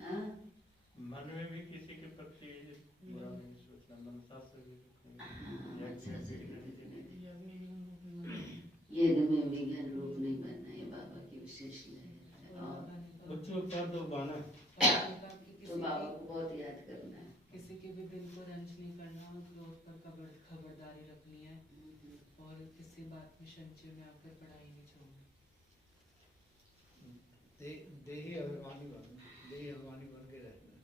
हाँ? मन में भी किसी के प्रति बुरा नहीं सोचना, मनसा से भी यज्ञ में विघ्न रूप नहीं बनना, ये बाबा की विशेष है। और बच्चों कर दो गाना तो बाबा को बहुत याद करना है। किसी के भी दिल को रंज नहीं करना, क्रोध पर खबरदारी रखनी है, और किसी बात में संचय में आकर पढ़ाई नहीं छोड़नी। देही अभिमानी बन के रहना,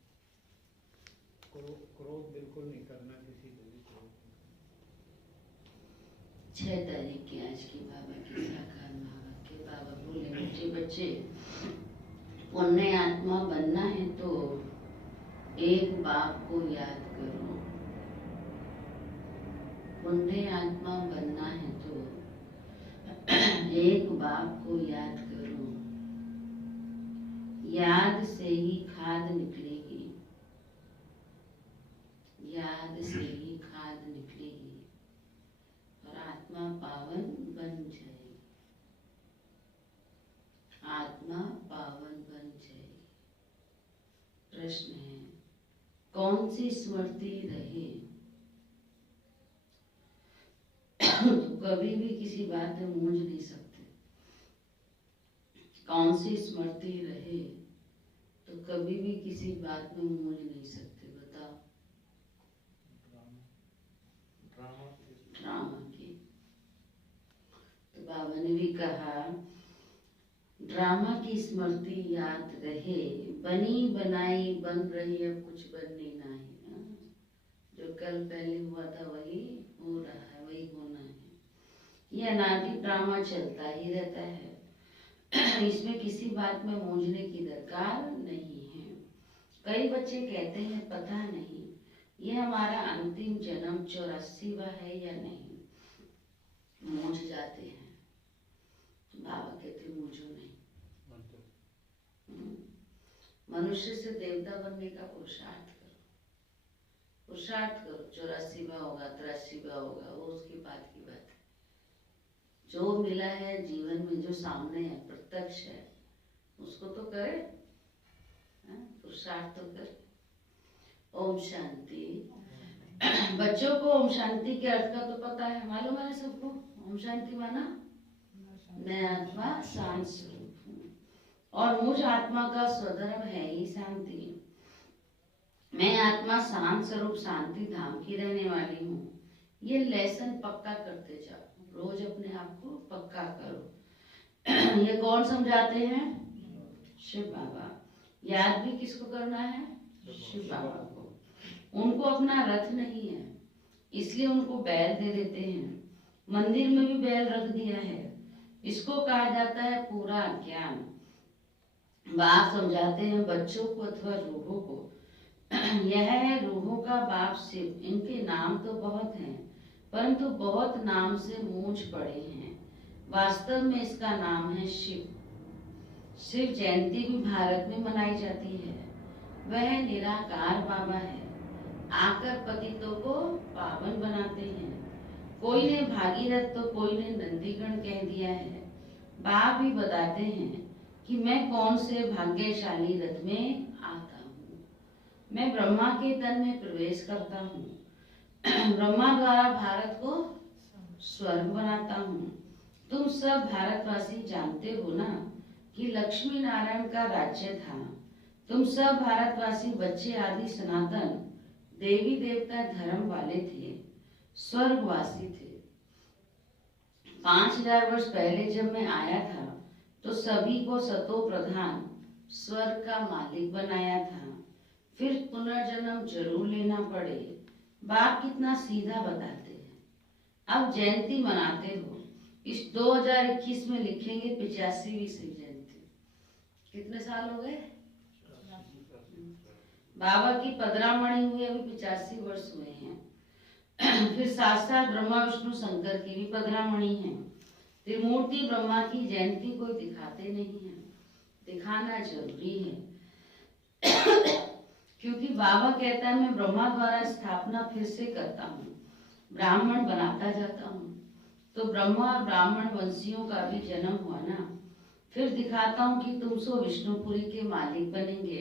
क्रोध बिल्कुल नहीं करना किसी को भी। 6 तारीख की आज की बाबा की साकार महावाक्य। बाबा बोले, बेटे बच्चे, पुण्य आत्मा बनना है तो एक बाप को याद करो। पुण्य आत्मा बनना है तो एक बाप को याद करो। याद से ही खाद निकलेगी, याद से ही खाद निकलेगी और आत्मा पावन बन जाएगी, आत्मा पावन बन जाएगी। प्रश्न है, कौन सी स्मृति रहे? तो कभी भी किसी बात में मूंझ नहीं सकते। कौन सी स्मृति रहे तो कभी भी किसी बात में मूंझ नहीं सकते? बताओ। ड्रामा की। तो बाबा ने भी कहा, ड्रामा की स्मृति याद रहे, बनी बनाई बन रही अब कुछ बनने नहीं। जो कल पहले हुआ था वही हो रहा है, वही होना है। ये अनादि ड्रामा चलता ही रहता है। इसमें किसी बात में मूंझने की दरकार नहीं है। कई बच्चे कहते हैं पता नहीं ये हमारा अंतिम जन्म 84वां है या नहीं, मूंझ जाते हैं। बाबा कहते मूंझो नहीं, मनुष्य से देवता बनने का पुरुषार्थ करो, पुरुषार्थ करो। 84वां होगा, 83वां होगा, वो उसकी बात की बात है। जो मिला है जीवन में, जो सामने है, प्रत्यक्ष है, उसको तो करे, पुरुषार्थ तो करे। ओम शांति। बच्चों को ओम शांति के अर्थ का तो पता है, मालूम है सबको। ओम शांति माना मैं आत्मा शांत स्वरूप हूँ और मुझ आत्मा का स्वधर्म है ही शांति। मैं आत्मा शांत स्वरूप शांति धाम की रहने वाली हूँ। ये लेसन पक्का करते जाओ, रोज अपने आप को पक्का करो। ये कौन समझाते हैं? शिव बाबा। याद भी किसको करना है? शिव बाबा को। उनको अपना रथ नहीं है, इसलिए उनको बैल दे देते हैं। मंदिर में भी बैल रख दिया है। इसको कहा जाता है पूरा ज्ञान। बाप समझाते हैं बच्चों को अथवा रूहों को, यह है रूहों का बाप शिव। इनके नाम तो बहुत हैं, परंतु बहुत नाम से मूंझ पड़े हैं। वास्तव में इसका नाम है शिव। शिव जयंती भी भारत में मनाई जाती है। वह निराकार बाबा है, आकर पतितों को पावन बनाते हैं। कोई ने भागीरथ तो कोई ने नंदीगण कह दिया है। बाप भी बताते हैं कि मैं कौन से भाग्यशाली रथ में आता हूँ। मैं ब्रह्मा के तन में प्रवेश करता हूँ। ब्रह्मा द्वारा भारत को स्वर्ग बनाता हूँ। तुम सब भारतवासी जानते हो ना कि लक्ष्मी नारायण का राज्य था। तुम सब भारतवासी बच्चे आदि सनातन देवी देवता धर्म वाले थे, स्वर्गवासी थे। 5000 वर्ष पहले जब मैं आया था तो सभी को सतो प्रधान स्वर्ग का मालिक बनाया था। फिर पुनर्जन्म जरूर लेना पड़े। बाप कितना सीधा बताते हैं। अब जयंती मनाते हो, इस 2021 में लिखेंगे 85वीं शिव जयंती। कितने साल हो गए? बाबा की पदरामणि हुई अभी 85 वर्ष हुए हैं। फिर साथ साथ ब्रह्मा विष्णु शंकर की भी पदरामणि है। त्रिमूर्ति ब्रह्मा की जयंती कोई दिखाते नहीं है, दिखाना जरूरी है। क्योंकि बाबा कहता है मैं ब्रह्मा द्वारा स्थापना फिर से करता हूँ, ब्राह्मण बनाता जाता हूँ। तो ब्रह्मा और ब्राह्मण वंशियों का भी जन्म हुआ ना। फिर दिखाता हूँ कि तुम सो विष्णुपुरी के मालिक बनेंगे।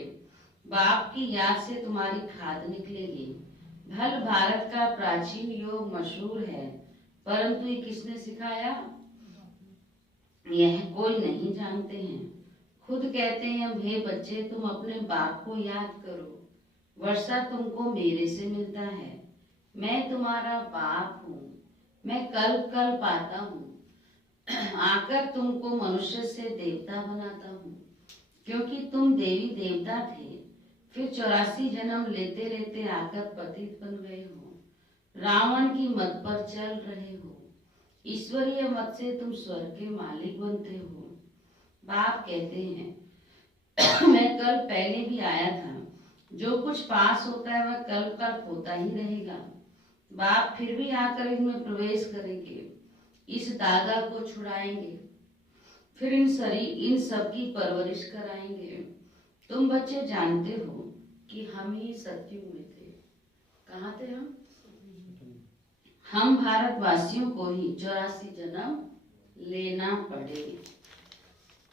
बाप की याद से तुम्हारी खाद निकलेगी। भल भारत का प्राचीन योग मशहूर है, परंतु ये किसने सिखाया यह कोई नहीं जानते हैं। खुद कहते हैं हे बच्चे तुम अपने बाप को याद करो, वर्षा तुमको मेरे से मिलता है, मैं तुम्हारा बाप हूँ, मैं कल कल पाता हूँ, आकर तुमको मनुष्य से देवता बनाता हूँ, क्योंकि तुम देवी देवता थे, फिर 84 जन्म लेते लेते आकर पतित बन गए हो, रावण की मत पर चल रहे हो, ईश्वरीय मत से तुम स्वर्ग के मालिक बनते हो। बाप कहते हैं मैं कल पहले भी आया था, जो कुछ पास होता है वह कल तक होता ही रहेगा। बाप फिर भी आकर इनमें प्रवेश करेंगे, इस दागा को छुड़ाएंगे, फिर इन सब की परवरिश कराएंगे। तुम बच्चे जानते हो कि हम ही सतयुग में थे। कहाँ थे हम भारतवासियों को ही 84 जन्म लेना पड़े।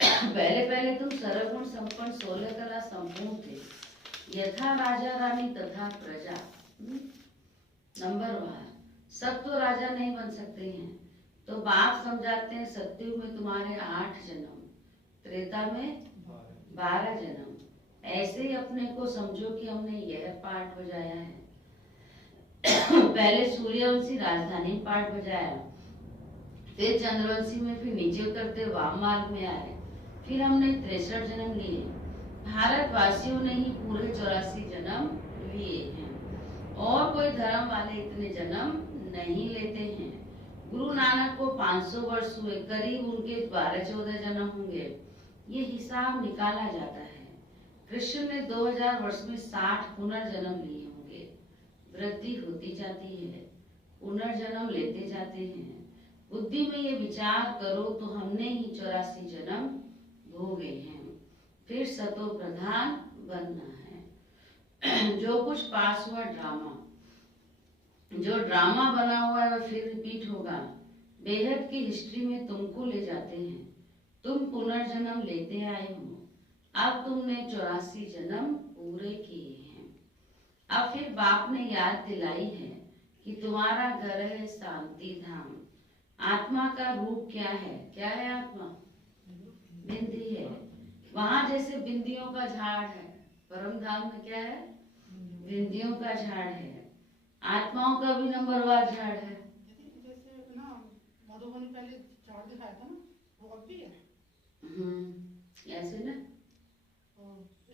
पहले पहले तुम सर्वगुण संपन्न 16 कला संपूर्ण थे, यथा राजा रानी तथा प्रजा। नंबरवार सब तो राजा नहीं बन सकते हैं, तो बाप समझाते हैं सतयुग में तुम्हारे 8 जन्म, त्रेता में 12 जन्म। ऐसे ही अपने को समझो कि हमने यह पाठ बजाया है। पहले सूर्यवंशी राजधानी में पाठ बजाया, फिर चंद्रवंशी में, फिर नीचे उतरते वाम मार्ग में आए, फिर हमने 63 जन्म लिए। भारतवासियों ने ही पूरे 84 जन्म लिए हैं, और कोई धर्म वाले इतने जन्म नहीं लेते हैं। गुरु नानक को 500 वर्ष हुए, करीब उनके 12-14 जन्म होंगे, ये हिसाब निकाला जाता है। कृष्ण ने 2000 वर्ष में 60 पुनर्जन्म लिए होंगे। वृद्धि होती जाती है, पुनर्जन्म लेते जाते हैं। बुद्धि में ये विचार करो तो हमने ही 84 जन्म भोगे हैं, फिर सतो प्रधान बनना है। जो कुछ पास हुआ ड्रामा, जो ड्रामा बना हुआ है वह फिर रिपीट होगा। बेहद की हिस्ट्री में तुमको ले जाते हैं, तुम पुनर्जन्म लेते आए हो, अब तुमने 84 जन्म पूरे किए हैं। अब फिर बाप ने याद दिलाई है कि तुम्हारा घर है शांति धाम। आत्मा का रूप क्या है? क्या है आत्मा? बिंदी है। वहां जैसे बिंदियों का झाड़ है, परम धाम में क्या है? बिंदियों का झाड़ है। आत्माओं का भी नंबरवार झाड़ है। जैसे ना मधुबनी पहले झाड़ दिखाया था ना, वो अब भी है। ऐसे ना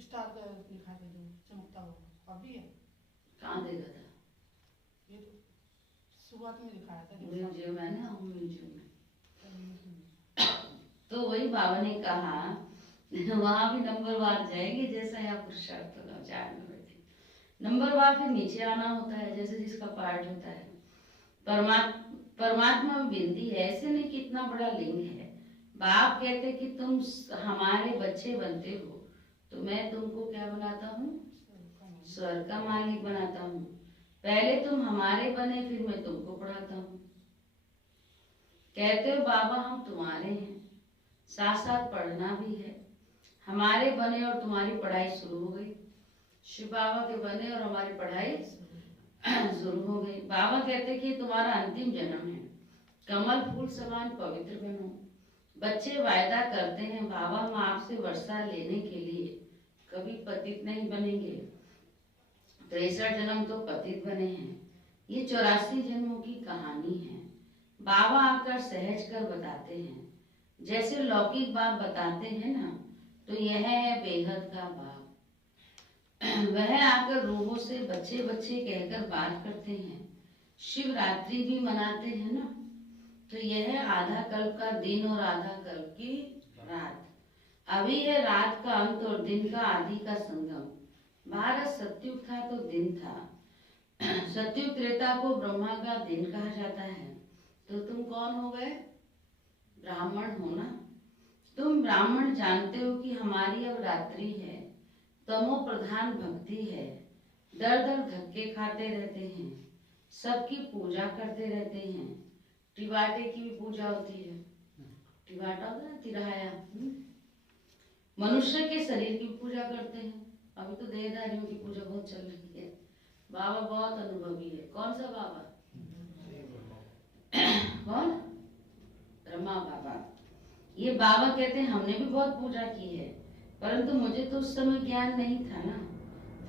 स्टार का दिखाया था जो चमकता हुआ, अब भी है। कहाँ देखा था? ये तो शुरुआत में दिखाया था म्यूजियम है ना, म्यूजियम में। तो वही बाबा ने कहा वहां भी नंबरवार जाएंगे, जैसा यहाँ पुरुषार्थ होगा 4 में बैठे। नंबरवार फिर नीचे आना होता है, जैसे जिसका पार्ट होता है। परमात्मा में बिंदी है, ऐसे नहीं कितना बड़ा लिंग है। बाप कहते कि तुम हमारे बच्चे बनते हो, तो मैं तुमको क्या बनाता हूँ? स्वर्ग का मालिक बनाता हूँ। पहले तुम हमारे बने, फिर मैं तुमको पढ़ाता हूँ। कहते हो बाबा हम तुम्हारे हैं, साथ साथ पढ़ना भी है। हमारे बने और तुम्हारी पढ़ाई शुरू हो गई। शिव बाबा के बने और हमारी पढ़ाई शुरू हो गई। बाबा कहते कि तुम्हारा अंतिम जन्म है, कमल फूल समान पवित्र बनो। बच्चे वायदा करते हैं बाबा हम आपसे वर्षा लेने के लिए कभी पतित नहीं बनेंगे। 63 जन्म तो पतित बने हैं। ये 84 जन्मों की कहानी है। बाबा आकर सहज कर बताते हैं, जैसे लौकिक बाप बताते हैं ना, तो यह है बेहद का बाप। वह आकर रूहों से बच्चे बच्चे कहकर बात करते हैं। शिवरात्रि भी मनाते हैं ना, तो यह आधा कल्प का दिन और आधा कल्प की रात। अभी है रात का अंत और दिन का आदि का संगम। भारत सतयुग था तो दिन था। सतयुग त्रेता को ब्रह्मा का दिन कहा जाता है। तो तुम कौन हो गए? ब्राह्मण हो ना। तुम ब्राह्मण जानते हो कि हमारी अब रात्रि है, तमो प्रधान भक्ति है, दर दर धक्के खाते रहते हैं, सबकी पूजा करते रहते हैं। टिवाटे की भी पूजा होती है। टिवाटा होता है तिराया, मनुष्य के शरीर की पूजा करते हैं। अभी तो देहधारियों की पूजा बहुत चल रही है। बाबा बहुत अनुभवी है। कौन सा बाबा? कौन? ब्रह्मा बाबा। ये बाबा कहते हैं हमने भी बहुत पूजा की है, परंतु मुझे तो उस समय ज्ञान नहीं था ना।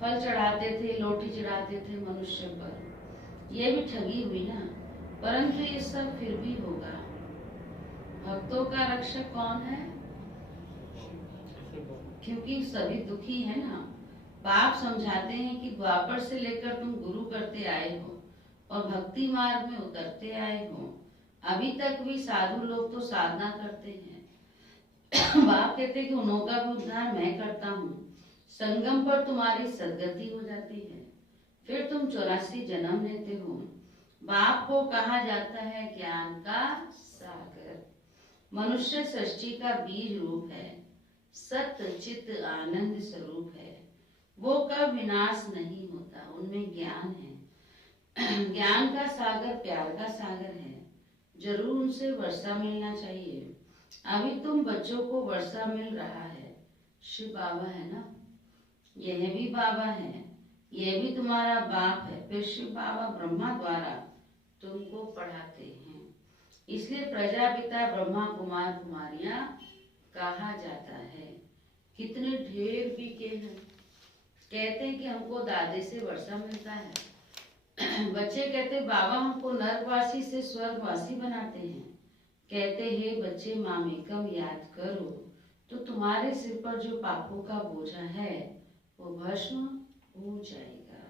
फल चढ़ाते थे, लोटी चढ़ाते थे मनुष्य पर। ये भी ठगी हुई ना, परंतु ये सब फिर भी होगा। भक्तों का रक्षक कौन है? क्योंकि सभी दुखी है ना। बाप समझाते हैं कि द्वापर से लेकर तुम गुरु करते आए हो और भक्ति मार्ग में उतरते आए हो। अभी तक भी साधु लोग तो साधना करते हैं। बाप कहते हैं कि उन्हों का भी उद्धार मैं करता हूँ। संगम पर तुम्हारी सदगति हो जाती है, फिर तुम 84 जन्म लेते हो। बाप को कहा जाता है ज्ञान का सागर। मनुष्य सृष्टि का बीज रूप है, सत्य चित्त आनंद स्वरूप है। वो कब विनाश नहीं होता, उनमें ज्ञान है। ज्ञान का सागर प्यार का सागर है। जरूर उनसे वर्षा मिलना चाहिए। अभी तुम बच्चों को वर्षा मिल रहा है। शिव बाबा है ना, यह भी बाबा है, यह भी तुम्हारा बाप है। फिर शिव बाबा ब्रह्मा द्वारा तुमको पढ़ाते हैं, इसलिए प्रजापिता ब्रह्मा कुमार कुमारियां कहा जाता है। कितने ढेर बीके हैं। कहते हैं कि हमको दादे से वर्षा मिलता है। बच्चे कहते बाबा हमको नरकवासी से स्वर्गवासी बनाते हैं। कहते हैं बच्चे मामेकम याद करो तो तुम्हारे सिर पर जो पापों का बोझा है वो भस्म हो जाएगा।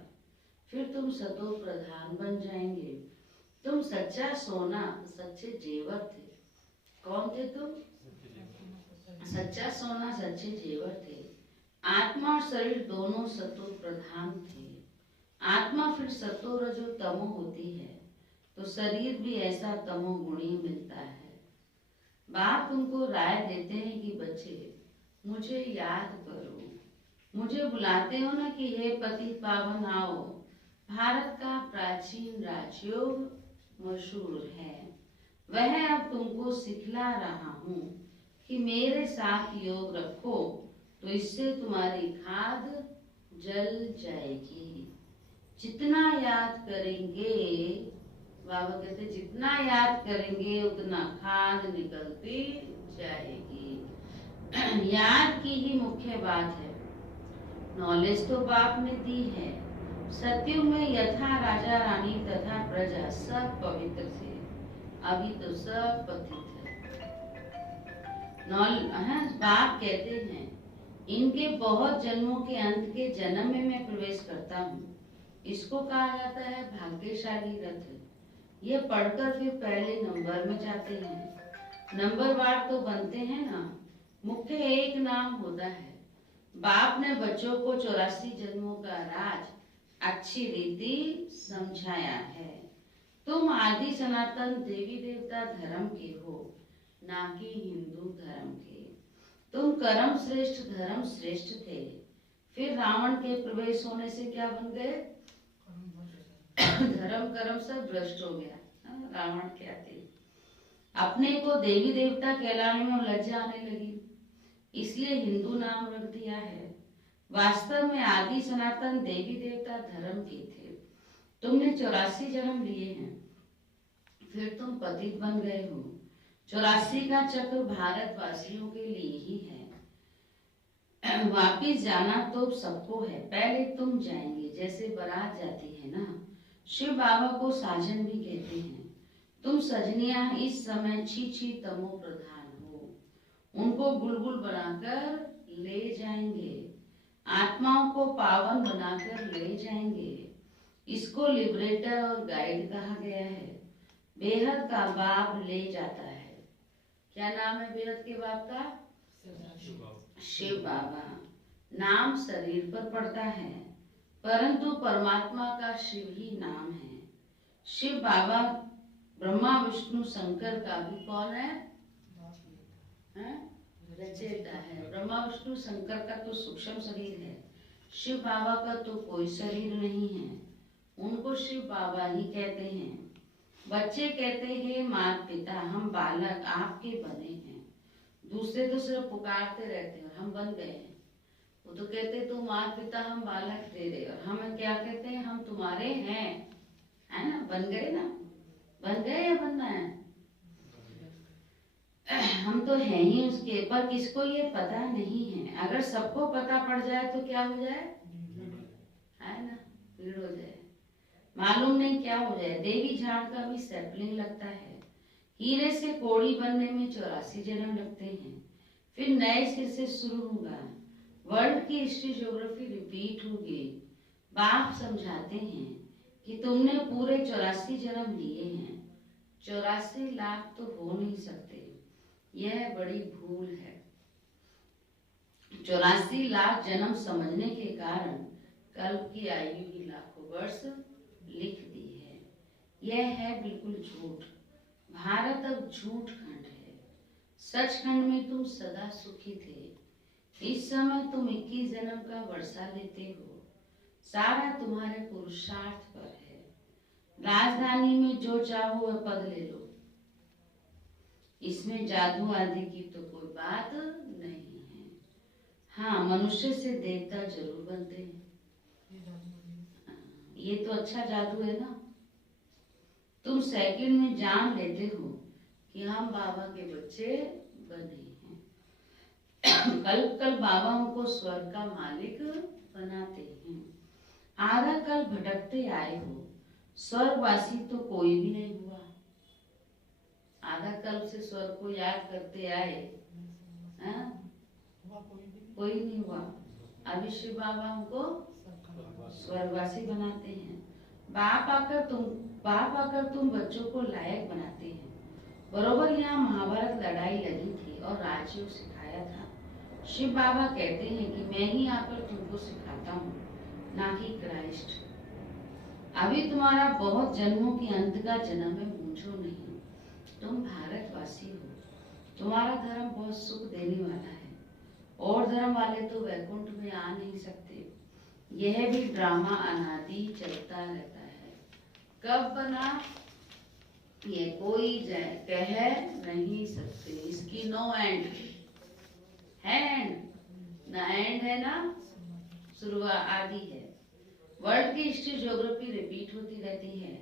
फिर तुम सतो प्रधान बन जाएंगे। तुम सच्चा सोना सच्चे जेवर थे। कौन थे तुम? सच्चा सोना सच्चे जेवर थे। आत्मा और शरीर दोनों सतो प्रधान थे। आत्मा फिर सतो रजो तमो होती है, तो शरीर भी ऐसा तमो गुणी मिलता है। बाप उनको राय देते हैं कि बच्चे मुझे याद करो, मुझे बुलाते हो ना कि हे पति पावन आओ। भारत का प्राचीन राजयोग मशहूर है, वह अब तुमको सिखला रहा हूँ कि मेरे साथ योग रखो तो इससे तुम्हारी खाद जल जाएगी। जितना याद करेंगे, बाबा कहते जितना याद करेंगे उतना खाद निकलती जाएगी। याद की ही मुख्य बात है। नॉलेज तो बाप ने दी है। सत्युग में यथा राजा रानी तथा प्रजा सब पवित्र थे, अभी तो सब पतित है। बाप कहते हैं इनके बहुत जन्मों के अंत के जन्म में मैं प्रवेश करता हूँ। इसको कहा जाता है भाग्यशाली रथ। ये पढ़कर फिर पहले नंबर में जाते हैं। नंबरवार तो बनते हैं ना, मुख्य एक नाम होता है। बाप ने बच्चों को 84 जन्मों का राज अच्छी रीति समझाया है। तुम आदि सनातन देवी देवता धर्म के हो, ना कि हिंदू धर्म के। तुम कर्म श्रेष्ठ धर्म श्रेष्ठ थे, फिर रावण के प्रवेश होने से क्या बन गए? धर्म कर्म सब भ्रष्ट हो गया। रावण क्या थे? अपने को देवी देवता कहलाने में लज्जा आने लगी, इसलिए हिंदू नाम रख दिया है। वास्तव में आदि सनातन देवी देवता धर्म के थे। तुमने 84 जन्म लिए हैं, फिर तुम पतित बन गए हो। 84 का चक्र भारतवासियों के लिए ही है। वापिस जाना तो सबको है, पहले तुम जाएंगे। जैसे बारात जाती है ना, शिव बाबा को साजन भी कहते हैं। तुम सजनिया इस समय छी तमो प्रधान हो। उनको बुलबुल बनाकर ले जाएंगे, आत्माओं को पावन बनाकर ले जाएंगे। इसको लिबरेटर और गाइड कहा गया है। बेहद का बाप ले जाता है। क्या नाम है बेहद के बाप का? शिव बाबा। नाम शरीर पर पड़ता है, परंतु परमात्मा का शिव ही नाम है। शिव बाबा ब्रह्मा विष्णु शंकर का भी कौन है? रचयिता है। ब्रह्मा विष्णु शंकर का तो सूक्ष्म शरीर है, शिव बाबा का तो कोई शरीर नहीं है। उनको शिव बाबा ही कहते हैं। बच्चे कहते हैं माता पिता हम बालक आपके बने हैं, दूसरे तो सिर्फ पुकारते रहते हैं और हम बन गए हैं। वो तो कहते तुम माता पिता हम बालक तेरे, और हम क्या कहते हैं हम तुम्हारे हैं, है ना, बन गए ना, बन गए या बनना है, हम तो हैं ही उसके। पर किसको ये पता नहीं है। अगर सबको पता पड़ जाए तो क्या हो जाए, है ना, भीड़ हो जाए, मालूम नहीं क्या हो जाए। देवी झाड़ का भी सैपलिंग लगता है। हीरे से कोड़ी बनने में 84 जन्म लगते हैं, फिर नए सिर से शुरू होगा। वर्ल्ड की हिस्ट्री ज्योग्राफी रिपीट होगी। बाप समझाते हैं कि तुमने पूरे 84 जन्म लिए हैं। 84 लाख तो हो नहीं सकते, यह बड़ी भूल है। 84 लाख जन्म समझने के कारण कल्प की आयु ही लाखों वर्ष लिख दी है। यह है बिल्कुल झूठ। भारत अब झूठ खंड है। सच खंड में तुम सदा सुखी थे। इस समय तुम 21 जन्म का वर्षा लेते हो। सारा तुम्हारे पुरुषार्थ पर है। राजधानी में जो चाहो वह पद ले लो, इसमें जादू आदि की तो कोई बात नहीं है। हाँ, मनुष्य से देवता जरूर बनते हैं। ये तो अच्छा जादू है ना। तुम सेकंड में जान लेते हो कि हम बाबा के बच्चे बने हैं। कल कल बाबा हमको स्वर्ग का मालिक बनाते हैं। आधा कल भटकते आए हो, स्वर्गवासी तो कोई भी नहीं हुआ। आधा कल से स्वर्ग को याद करते आए, कोई नहीं हुआ। अभी शिव बाबा हमको स्वर्गवासी बनाते हैं। बाप आकर तुम बच्चों को लायक बनाते हैं। बरोबर यहाँ महाभारत लड़ाई लगी थी और राजयोग सिखाया था। शिव बाबा कहते हैं कि मैं ही आकर तुमको सिखाता हूँ, ना कि क्राइस्ट। अभी तुम्हारा बहुत जन्मों के अंत का जन्म है, पूछो नहीं। तुम भारतवासी हो। तुम्हारा धर्म बहुत सुख देने वाला है, और धर्म वाले तो वैकुंठ में आ नहीं सकते। यह भी ड्रामा अनादि चलता रहता है। कब बना ये कोई कह नहीं सकते। इसकी नो एंड है, ना एंड है ना शुरुआत, आदि है। वर्ल्ड की हिस्ट्री ज्योग्राफी रिपीट होती रहती है।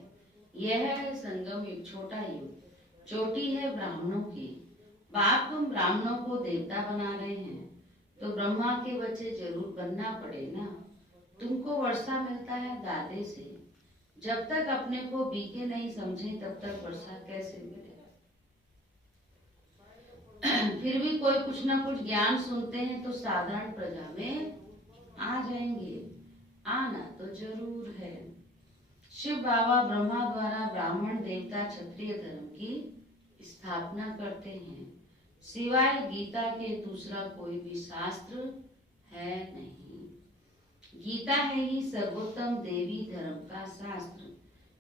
यह है संगम युग, छोटा युग। चोटी है ब्राह्मणों की। बाप तुम ब्राह्मणों को देवता बना रहे हैं, तो ब्रह्मा के बच्चे जरूर बनना पड़े ना। तुमको वर्षा मिलता है दादे से। जब तक अपने को बीके नहीं समझे तब तक वर्षा कैसे मिलेगा। फिर भी कोई कुछ ना कुछ ज्ञान सुनते हैं तो साधारण प्रजा में आ जाएंगे। आना तो जरूर है। शिव बाबा ब्रह्मा द्वारा ब्राह्मण देवता क्षत्रिय धर्म की स्थापना करते हैं। सिवाय गीता के दूसरा कोई भी शास्त्र है नहीं। गीता है ही सर्वोत्तम देवी धर्म का शास्त्र,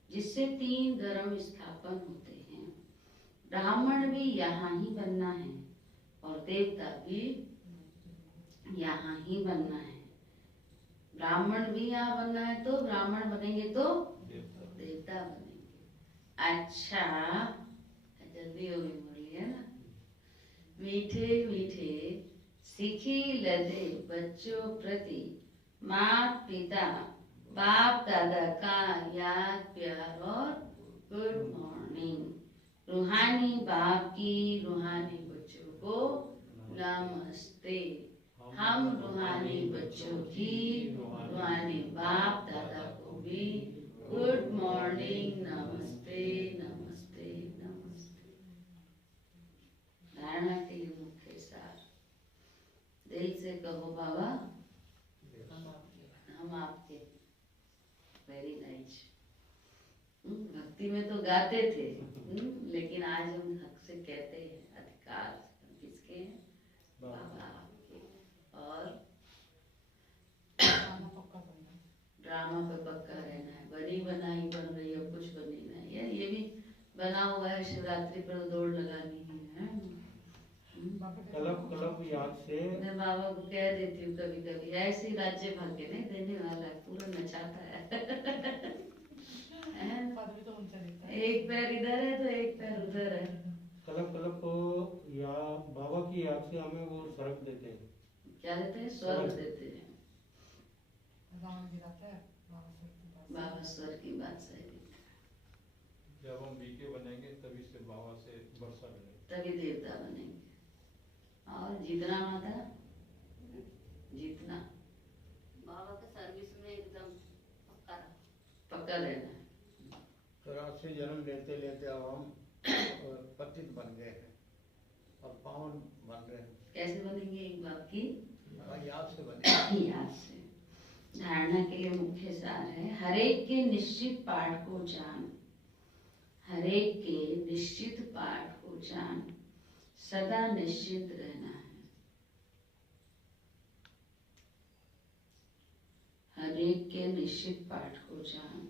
जिससे 3 धर्म स्थापन होते हैं। ब्राह्मण भी यहाँ ही बनना है और देवता भी यहाँ ही बनना है। ब्राह्मण भी यहाँ बनना है तो ब्राह्मण बनेंगे तो देवता बनेंगे। अच्छा, जल्दी हो गई मुरली, है ना। मीठे मीठे सीखी लदे बच्चों प्रति माता पिता बाप दादा का याद प्यार और गुड मॉर्निंग। रूहानी बाप की रूहानी बच्चों को नमस्ते। हम रूहानी बच्चों की रूहानी बाप दादा को भी गुड मॉर्निंग, नमस्ते नमस्ते नमस्ते। धारणा के लिए मुख्य सार, दिल से कहो बाबा हम आपके। Very nice. भक्ति में तो गाते थे, लेकिन आज हम हक से कहते हैं, अधिकार किसके हैं, बाबा आपके। और ड्रामा पे पक्का रहना है। बनी बनाई बन रही, अब कुछ बनी नहीं है। ये भी बना हुआ है, शिवरात्रि पर दौड़ लगानी है। कलप याद से मैं बाबा को कह देती हूँ कभी कभी, ऐसे राज्य भाग्य नहीं देने वाला है, पूरा नचाता है। एक पैर इधर है तो एक पैर उधर है। कलप को या बाबा की याद से हमें वो स्वर्ग देते हैं। क्या देते हैं? स्वर्ग देते हैं। रावण गिराता है बाबा सर के पास। बाबा स्वर्ग की बात सही है। जब हम बीके बनेंगे तभी से बाबा से वर्षा मिलेगी। तभी देवता बनेंगे। और जीतना माता, जीतना बाबा के सर्विस में एकदम पक्का रहना। फिर आपसे जन्म लेते लेते अब हम पतित बन गए हैं और पावन बन रहे हैं। कैसे बनेंगे? एक बात की याद से बने। याद से। धारणा के लिए मुख्य सार है, हरेक के निश्चित पाठ को जान, हरेक के निश्चित पाठ को जान, सदा निश्चिंत रहना है। हरेक के निश्चित पाठ को जान,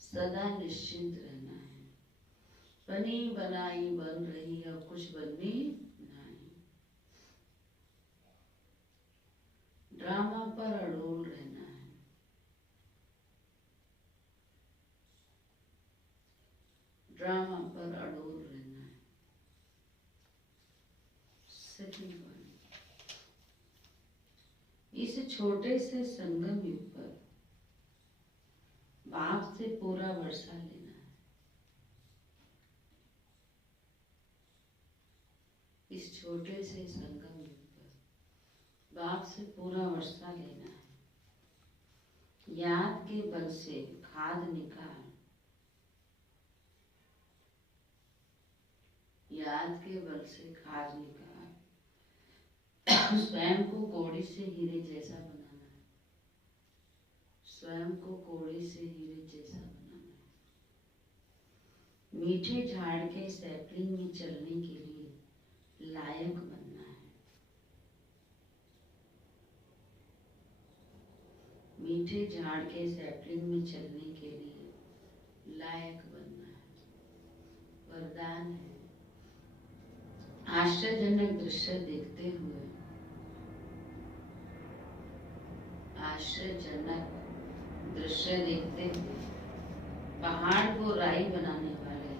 सदा निश्चिंत रहना है। बनी बनाई बन रही अब कुछ बननी नहीं। ड्रामा पर अड़ोल रहना है। ड्रामा पर अड़ोल रहना है। सेकंड वन, इस छोटे से संगम युग पर बाप से पूरा वर्षा लेना है। इस छोटे से संगम युग पर बाप से पूरा वर्षा लेना है। याद के बल से खाद निकाल, याद के बल से खाद निकाल। स्वयं को कौड़ी से हीरे जैसा बनाना है। स्वयं को कौड़ी से हीरे जैसा बनाना है। मीठे झाड़ के सैपलिंग में चलने के लिए लायक बनना है। मीठे झाड़ के सैपलिंग में चलने के लिए लायक बनना है। वरदान है, आश्चर्यजनक दृश्य देखते हुए, आश्चर्यजनक दृश्य देखते हुए पहाड़ को राई बनाने वाले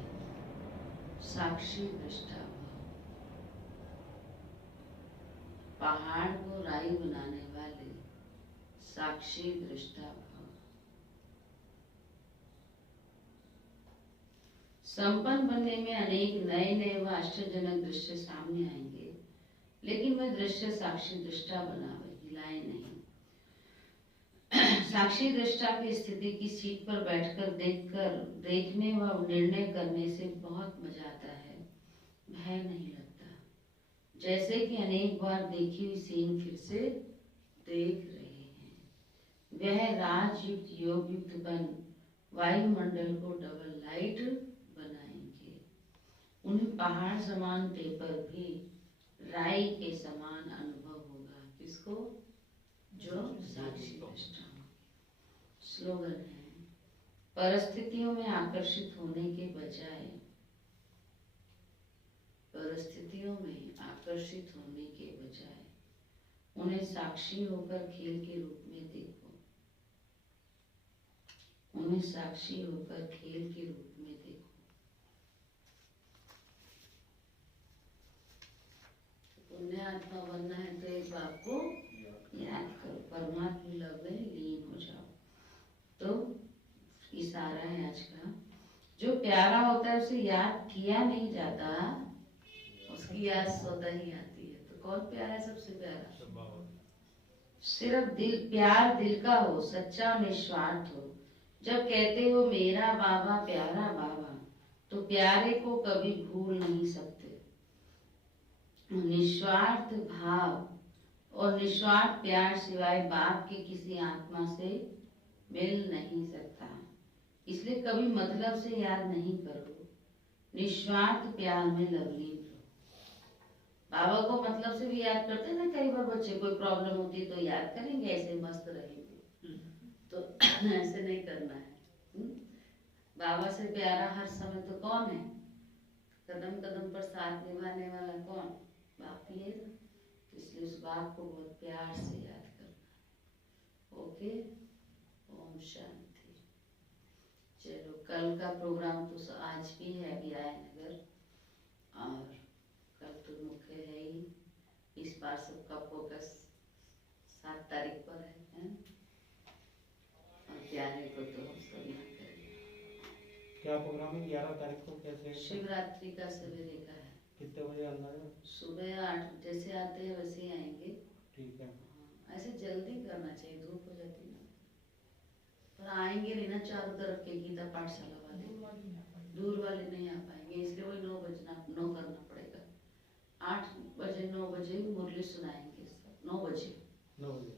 साक्षी दृष्टा भव। पहाड़ को राई बनाने वाले साक्षी दृष्टा भव। संपन्न बनने में अनेक नए नए व आश्चर्यजनक दृश्य सामने आएंगे, लेकिन वह दृश्य साक्षी दृष्टा बना हिलाए नहीं। साक्षी दृष्टा की स्थिति की सीट पर बैठकर देखने व निर्णय करने से बहुत मजा आता है। भय नहीं लगता, जैसे कि अनेक बार देखी हुई सीन फिर से देख रहे हैं। वह राजयुक्त योग युक्त बन वायुमंडल को डबल लाइट बनाएंगे। उन्हें पहाड़ समान पेपर भी राई के समान अनुभव होगा। किसको? जो साक्षी दृष्टा। स्लोगन है, परिस्थितियों में आकर्षित होने के बजाय, परिस्थितियों में आकर्षित होने के बजाय उन्हें साक्षी होकर खेल के रूप में देखो। उन्हें साक्षी होकर खेल के रूप में देखो। पुण्य आत्मा बनना है तो एक बाप को याद करो, परमात्मा लव में लीन हो जाओ। तो इशारा है आज का, जो प्यारा होता है उसे याद किया नहीं जाता, उसकी याद स्वतः ही आती है। तो कौन प्यारा है? सबसे प्यारा सिर्फ दिल, प्यार दिल का हो, सच्चा निस्वार्थ हो। जब कहते हो मेरा बाबा प्यारा बाबा, तो प्यारे को कभी भूल नहीं सकते। निस्वार्थ भाव और निस्वार्थ प्यार सिवाय बाप की किसी आत्मा से मिल नहीं सकता। इसलिए कभी मतलब से याद नहीं करो, निस्वार्थ प्यार में लवलीन रहो। बाबा को मतलब से भी याद करते ना, कई बार बच्चे कोई प्रॉब्लम होती है तो याद करेंगे, ऐसे मस्त रहेंगे, तो ऐसे नहीं करना है। बाबा से प्यारा हर समय तो कौन है? कदम कदम पर साथ निभाने वाला कौन? बाप ही है ना। इसलिए उस बाप को बहुत प्यार से याद करना। ओके, ओम शांति। चलो, कल का प्रोग्राम तो आज भी है विराय नगर, और कल तो ही इस बार सबका फोकस 7 तारीख पर है? और 11 को तो हम सब यहाँ करेंगे। क्या प्रोग्राम है 11 तारीख को? कैसे? शिवरात्रि का सवेरे का है। कितने बजे अंदाजा? सुबह 8 जैसे आते हैं वैसे ही आएंगे। ठीक है। हाँ, ऐसे जल्दी करना चाहिए, धूप हो जाती है ना। पर आएंगे नहीं ना चारों तरफ के गीता पाठशाला वाले, दूर वाले नहीं आ पाएंगे, इसलिए वही 9 करना पड़ेगा। 8 बजे 9 बजे मुरली सुनाएंगे सब, 9 बजे। 9 बजे।